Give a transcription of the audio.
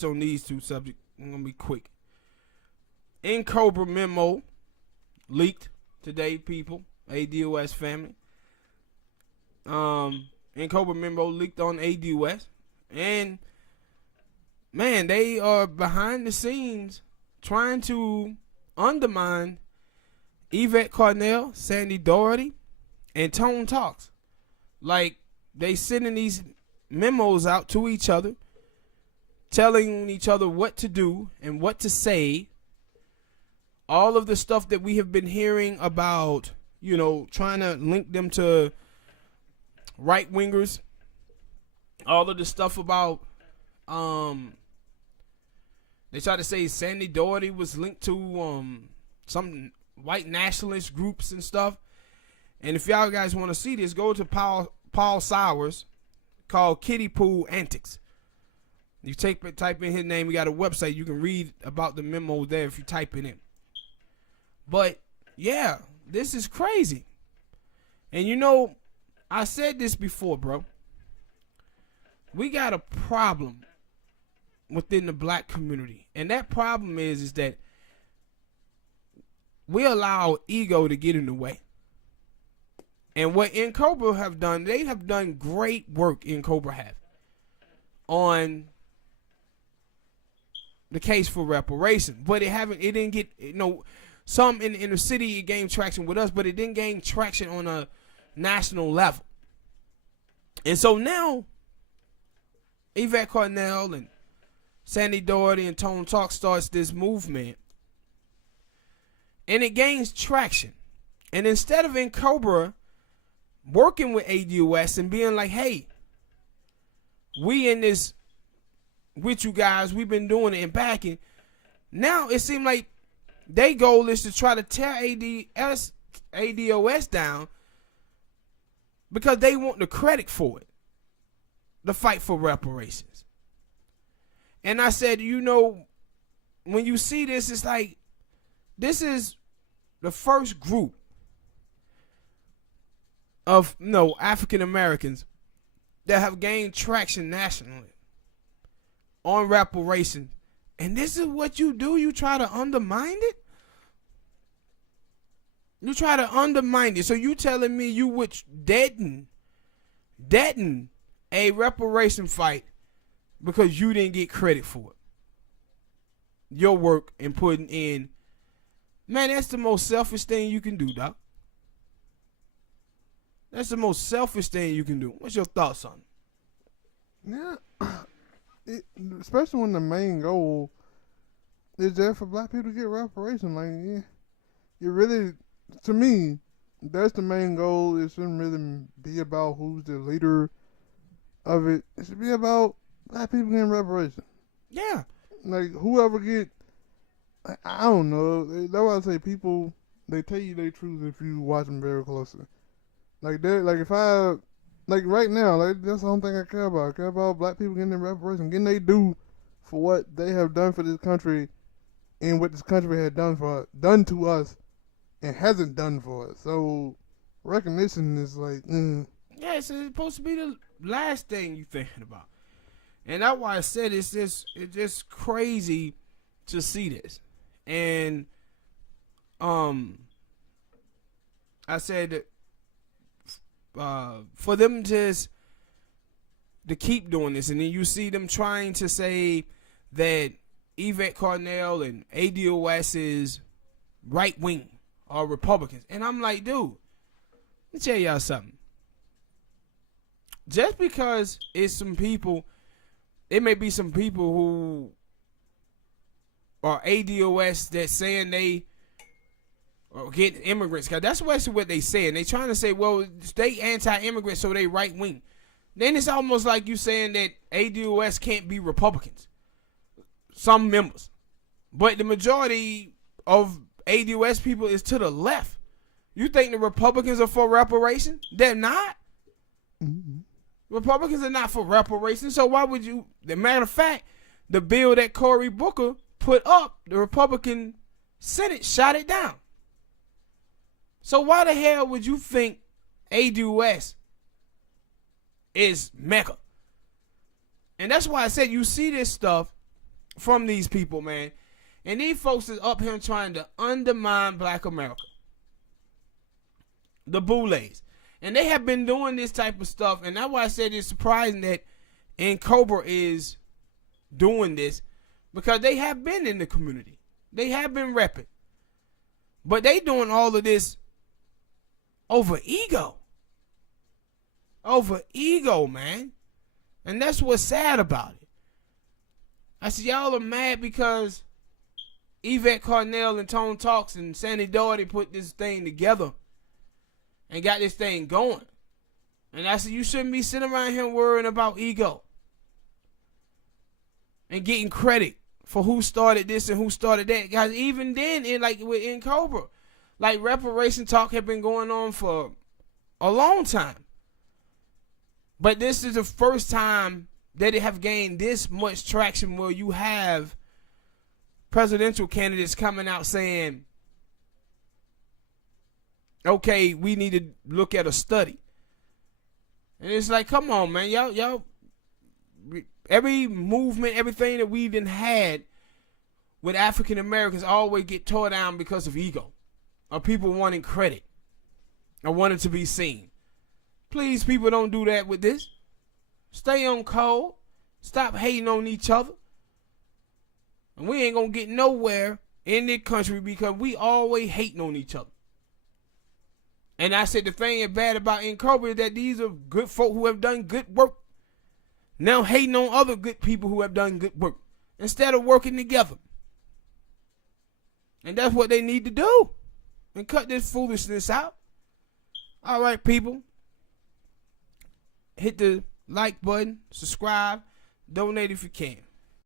touch on these two subjects. I'm gonna be quick. NCOBRA memo leaked today, people. ADOS family. NCOBRA memo leaked on ADOS, and man, they are behind the scenes trying to undermine Yvette Carnell, Sandy Doherty, and Tone Talks. Like, they sending these memos out to each other, telling each other what to do and what to say. All of the stuff that we have been hearing about, you know, trying to link them to right wingers. All of the stuff about, they tried to say Sandy Doherty was linked to some white nationalist groups and stuff. And if y'all guys want to see this, go to Paul Sowers, called Kiddie Pool Antics. You type in his name, we got a website. You can read about the memo there if you type it in. But, yeah, this is crazy. And you know, I said this before, bro. We got a problem within the black community. And that problem is that we allow ego to get in the way. And what NCOBRA have done, they have done great work, NCOBRA have, on the case for reparation. But it didn't get, you know, some in the inner city, it gained traction with us, but it didn't gain traction on a national level. And so now, Yvette Carnell and Sandy Doherty and Tone Talk starts this movement, and it gains traction. And instead of NCOBRA working with ADOS and being like, hey, we in this with you guys, we've been doing it and backing, now it seems like their goal is to try to tear ADOS down because they want the credit for it, the fight for reparations. And I said, you know, when you see this, it's like, this is the first group of African Americans that have gained traction nationally on reparations. And this is what you do? You try to undermine it? You try to undermine it. So you telling me you would deaden a reparation fight because you didn't get credit for it. Your work and putting in. Man, that's the most selfish thing you can do, Doc. That's the most selfish thing you can do. What's your thoughts on it? Yeah. Especially when the main goal is there for black people to get reparation. Like, yeah, you really, to me, that's the main goal. It shouldn't really be about who's the leader of it. It should be about black people getting reparation. Yeah. Like, whoever get, I don't know. That's why I say people, they tell you their truth if you watch them very closely. Like, if I, like right now, like that's the only thing I care about. I care about black people getting their reparation, getting their due for what they have done for this country and what this country had done to us and hasn't done for us. So recognition is like, yeah, it's supposed to be the last thing you thinking about. And that's why I said it's just crazy to see this. And I said that for them to keep doing this, and then you see them trying to say that Yvette Carnell and ADOS is right wing or Republicans, and I'm like, dude, let me tell y'all something. Just because it's some people, it may be some people who are ADOS that's saying they or get immigrants, because that's what they saying. They trying to say, well, they anti-immigrant, so they right wing. Then it's almost like you saying that ADOS can't be Republicans. Some members, but the majority of ADOS people is to the left. You think the Republicans are for reparations? They're not. Mm-hmm. Republicans are not for reparations. So why would you? The matter of fact, the bill that Cory Booker put up, the Republican Senate shot it down. So why the hell would you think ADOS is Mecca? And that's why I said you see this stuff from these people, man. And these folks is up here trying to undermine Black America. The Boulets. And they have been doing this type of stuff. And that's why I said it's surprising that NCOBRA is doing this, because they have been in the community. They have been repping. But they doing all of this over ego. Over ego, man. And that's what's sad about it. I said, y'all are mad because Yvette Carnell and Tone Talks and Sandy Doherty put this thing together and got this thing going. And I said, you shouldn't be sitting around here worrying about ego and getting credit for who started this and who started that. Guys, even then, with NCOBRA, like, reparation talk had been going on for a long time. But this is the first time that it have gained this much traction, where you have presidential candidates coming out saying, okay, we need to look at a study. And it's like, come on, man. Y'all, every movement, everything that we've been had with African Americans always get tore down because of ego, or people wanting credit, or wanting to be seen. Please, people, don't do that with this. Stay on code. Stop hating on each other. And we ain't going to get nowhere in this country because we always hating on each other. And I said the thing that's bad about NCOBRA is that these are good folk who have done good work, now hating on other good people who have done good work instead of working together. And that's what they need to do. And cut this foolishness out. All right, people. Hit the like button, subscribe, donate if you can.